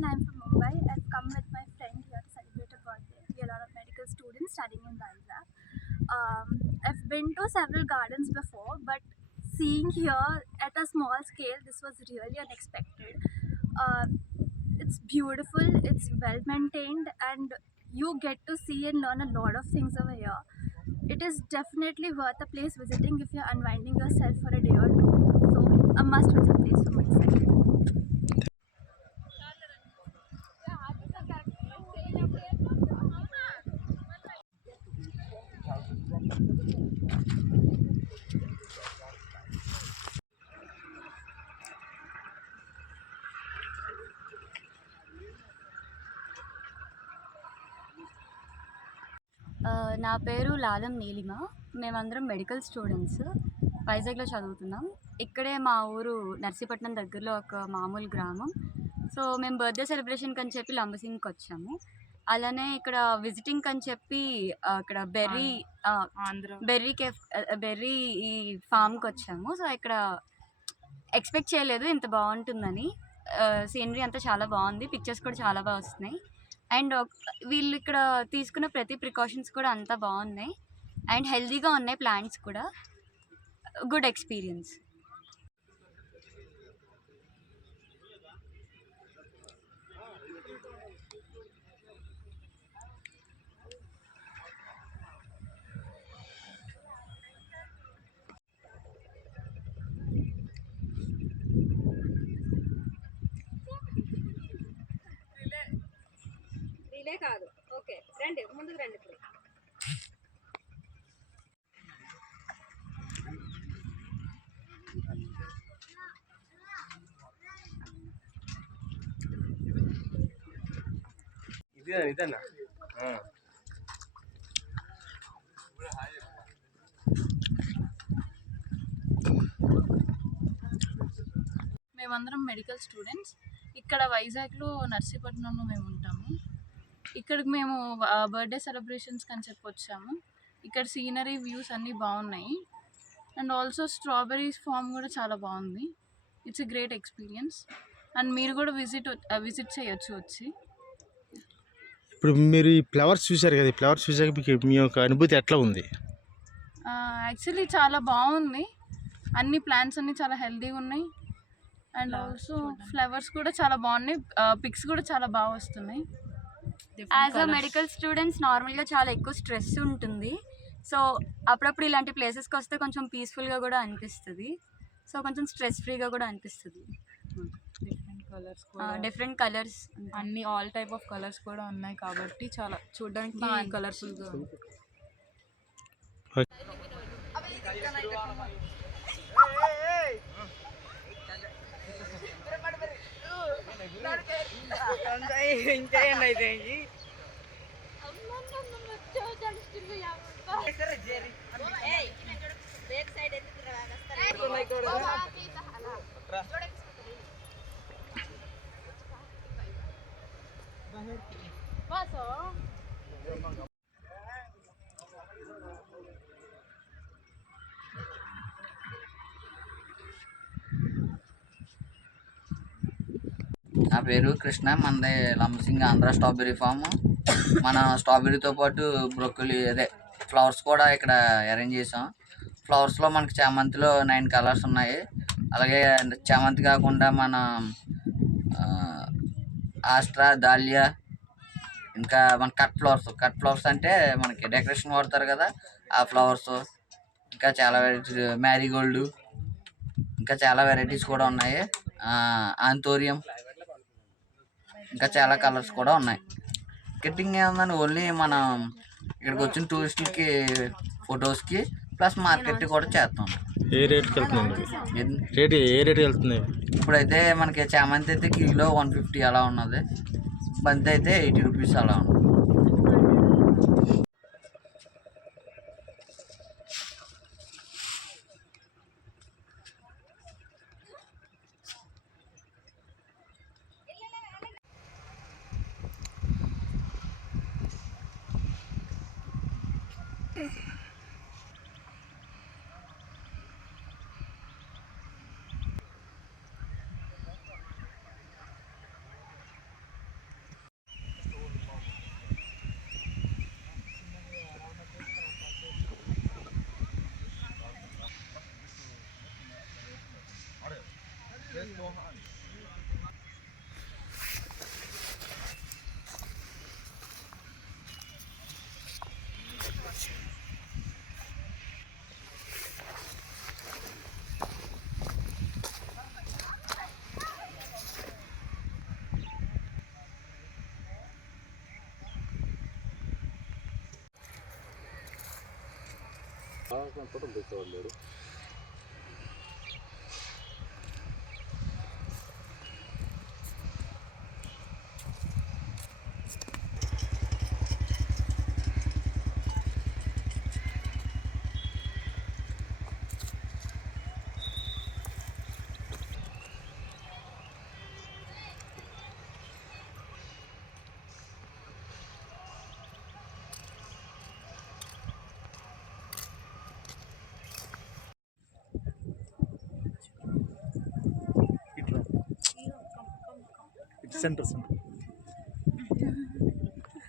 and I'm from Mumbai. I've come with my friend here to celebrate a birthday. We are a lot of medical students studying in Vizag. I've been to several gardens before, but seeing here at a small scale, this was really unexpected. Uh, it's beautiful, it's well maintained, and you get to see and learn a lot of things over here. It is definitely worth a place visiting if you're unwinding yourself for a day or two. So, a must visit place for my side. నా పేరు లాలం నీలిమ. మేమందరం medical students వైజాగ్లో చదువుతున్నాం. ఇక్కడే మా ఊరు నర్సీపట్నం దగ్గరలో ఒక మామూలు గ్రామం. సో మేము బర్త్డే సెలబ్రేషన్కి అని చెప్పి లంబసింగ్కి వచ్చాము. అలానే ఇక్కడ విజిటింగ్ అని చెప్పి ఇక్కడ బెర్రీ ఈ ఫామ్కి వచ్చాము. సో ఇక్కడ ఎక్స్పెక్ట్ చేయలేదు ఇంత బాగుంటుందని. సీనరీ అంతా చాలా బాగుంది, పిక్చర్స్ కూడా చాలా బాగా వస్తున్నాయి. అండ్ వీళ్ళు ఇక్కడ తీసుకున్న ప్రతి ప్రికాషన్స్ కూడా అంతా బాగున్నాయి అండ్ హెల్తీగా ఉన్నాయి. ప్లాంట్స్ కూడా గుడ్ ఎక్స్పీరియన్స్. కాదు ఓకే రండి ముందుకు రండి. ఇదేనా మేమందరం మెడికల్ స్టూడెంట్స్. ఇక్కడ వైజాగ్లో నర్సీపట్నంలో మేము ఉంటాము. ఇక్కడికి మేము బర్త్డే సెలబ్రేషన్స్కి అని చెప్పి వచ్చాము. ఇక్కడ సీనరీ వ్యూస్ అన్నీ బాగున్నాయి అండ్ ఆల్సో స్ట్రాబెర్రీస్ ఫామ్ కూడా చాలా బాగుంది. It's a great experience and మీరు కూడా విజిట్ చేయొచ్చు వచ్చి. ఇప్పుడు మీరు ఈ ఫ్లవర్స్ చూశారు కదా, ఈ ఫ్లవర్స్ చూసాక మీకు మీ యొక్క అనుభూతి ఎట్లా ఉంది? యాక్చువల్లీ చాలా బాగుంది. అన్ని ప్లాంట్స్ అన్నీ చాలా హెల్తీగా ఉన్నాయి అండ్ ఆల్సో ఫ్లవర్స్ కూడా చాలా బాగున్నాయి. పిక్స్ కూడా చాలా బాగా వస్తున్నాయి. యాజ్ అ మెడికల్ స్టూడెంట్స్ నార్మల్గా చాలా ఎక్కువ స్ట్రెస్ ఉంటుంది. సో అప్పుడప్పుడు ఇలాంటి ప్లేసెస్కి వస్తే కొంచెం పీస్ఫుల్గా కూడా అనిపిస్తుంది. సో కొంచెం స్ట్రెస్ ఫ్రీగా కూడా అనిపిస్తుంది. డిఫరెంట్ కలర్స్ అన్ని ఆల్ టైప్ ఆఫ్ కలర్స్ కూడా ఉన్నాయి కాబట్టి చాలా చూడడానికి కలర్ఫుల్గా ఉంది. నా పేరు కృష్ణ. మనది లంబసింగ్ ఆంధ్ర స్ట్రాబెర్రీ ఫామ్. మన స్ట్రాబెర్రీతో పాటు బ్రొక్కలి ఫ్లవర్స్ కూడా ఇక్కడ అరేంజ్ చేసాం. ఫ్లవర్స్లో మనకి చామంతిలో 9 కలర్స్ ఉన్నాయి. అలాగే చామంతి కాకుండా మన ఆస్ట్రా, దాలియా, ఇంకా మన కట్ ఫ్లవర్స్ అంటే మనకి డెకరేషన్ వాడతారు కదా ఆ ఫ్లవర్స్, ఇంకా చాలా వెరైటీస్, మ్యారీగోల్డ్, ఇంకా చాలా వెరైటీస్ కూడా ఉన్నాయి. ఆంథోరియం, ఇంకా చాలా కలర్స్ కూడా ఉన్నాయి. మార్కెటింగ్ ఏముందని ఓన్లీ మనం ఇక్కడికి వచ్చిన టూరిస్టులకి ఫొటోస్కి ప్లస్ మార్కెట్ కూడా చేస్తాం. ఏ రేట్కి వెళ్తుంది? ఇప్పుడైతే మనకి చామంతి అయితే కిలో 150 అలా ఉన్నది. బంతి అయితే 80 రూపీస్ అలా ఉంది. సెంటర్